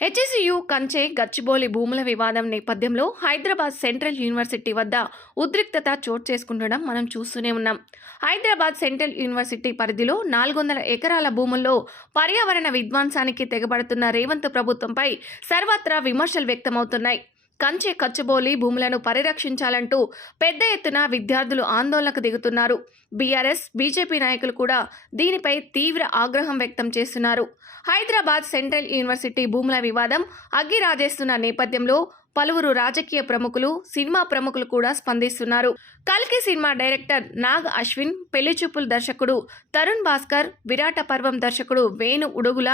హెచ్ఎస్యు కంచె గచ్చిబౌలి భూముల వివాదం నేపథ్యంలో హైదరాబాద్ సెంట్రల్ యూనివర్సిటీ వద్ద ఉద్రిక్తత చోటు చేసుకుంటడం మనం చూస్తూనే ఉన్నాం. హైదరాబాద్ సెంట్రల్ యూనివర్సిటీ పరిధిలో నాలుగు వందల ఎకరాల భూముల్లో పర్యావరణ విధ్వంసానికి తెగబడుతున్న రేవంత్ ప్రభుత్వంపై సర్వత్రా విమర్శలు వ్యక్తమవుతున్నాయి. కంచె కచ్చుబోలి భూములను పరిరక్షించాలంటూ పెద్ద ఎత్తున విద్యార్థులు ఆందోళనకు దిగుతున్నారు. బీఆర్ఎస్ బీజేపీ నాయకులు కూడా దీనిపై తీవ్ర ఆగ్రహం వ్యక్తం చేస్తున్నారు. హైదరాబాద్ సెంట్రల్ యూనివర్సిటీ భూముల వివాదం అగ్గి రాజేస్తున్న నేపథ్యంలో పలువురు రాజకీయ ప్రముఖులు సినిమా ప్రముఖులు కూడా స్పందిస్తున్నారు. కల్కి సినిమా డైరెక్టర్ నాగ్ అశ్విన్ పెళ్ళిచూపుల దర్శకుడు తరుణ్ భాస్కర్ విరాట పర్వం దర్శకుడు వేణు ఉడుగుల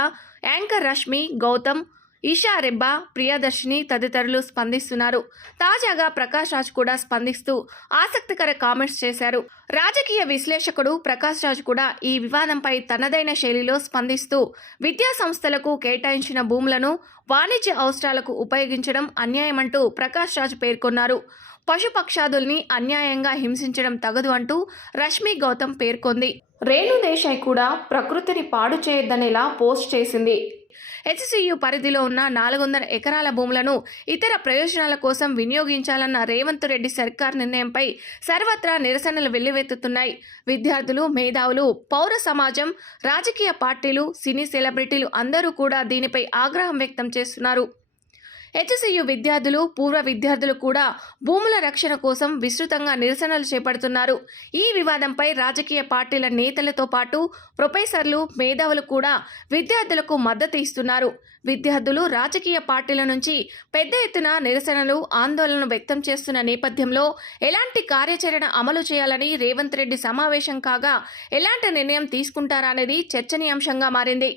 యాంకర్ రష్మి గౌతమ్ ఈషా రెబ్బా ప్రియదర్శిని తదితరులు స్పందిస్తున్నారు. తాజాగా ప్రకాష్ రాజ్ కూడా స్పందిస్తూ ఆసక్తికర కామెంట్స్ చేశారు. రాజకీయ విశ్లేషకుడు ప్రకాష్ రాజ్ కూడా ఈ వివాదంపై తనదైన శైలిలో స్పందిస్తూ విద్యా సంస్థలకు కేటాయించిన భూములను వాణిజ్య అవసరాలకు ఉపయోగించడం అన్యాయమంటూ ప్రకాష్ రాజ్ పేర్కొన్నారు. పశుపక్షాదుల్ని అన్యాయంగా హింసించడం తగదు అంటూ రష్మి గౌతమ్ పేర్కొంది. రేణు దేశాయ్ కూడా ప్రకృతిని పాడు చేయొద్దనేలా పోస్ట్ చేసింది. హెచ్సియు పరిధిలో ఉన్న నాలుగు వందల ఎకరాల భూములను ఇతర ప్రయోజనాల కోసం వినియోగించాలన్న రేవంత్ రెడ్డి సర్కార్ నిర్ణయంపై సర్వత్రా నిరసనలు వెల్లువెత్తుతున్నాయి. విద్యార్థులు మేధావులు పౌర సమాజం రాజకీయ పార్టీలు సినీ సెలబ్రిటీలు అందరూ కూడా దీనిపై ఆగ్రహం వ్యక్తం చేస్తున్నారు. హెచ్సియు విద్యార్థులు పూర్వ విద్యార్థులు కూడా భూముల రక్షణ కోసం విస్తృతంగా నిరసనలు చేపడుతున్నారు. ఈ వివాదంపై రాజకీయ పార్టీల నేతలతో పాటు ప్రొఫెసర్లు మేధావులు కూడా విద్యార్థులకు మద్దతు ఇస్తున్నారు. విద్యార్థులు రాజకీయ పార్టీల నుంచి పెద్ద ఎత్తున నిరసనలు ఆందోళనలు వ్యక్తం చేస్తున్న నేపథ్యంలో ఎలాంటి కార్యాచరణ అమలు చేయాలని రేవంత్ రెడ్డి సమావేశం కాగా ఎలాంటి నిర్ణయం తీసుకుంటారా అనేది చర్చనీయాంశంగా మారింది.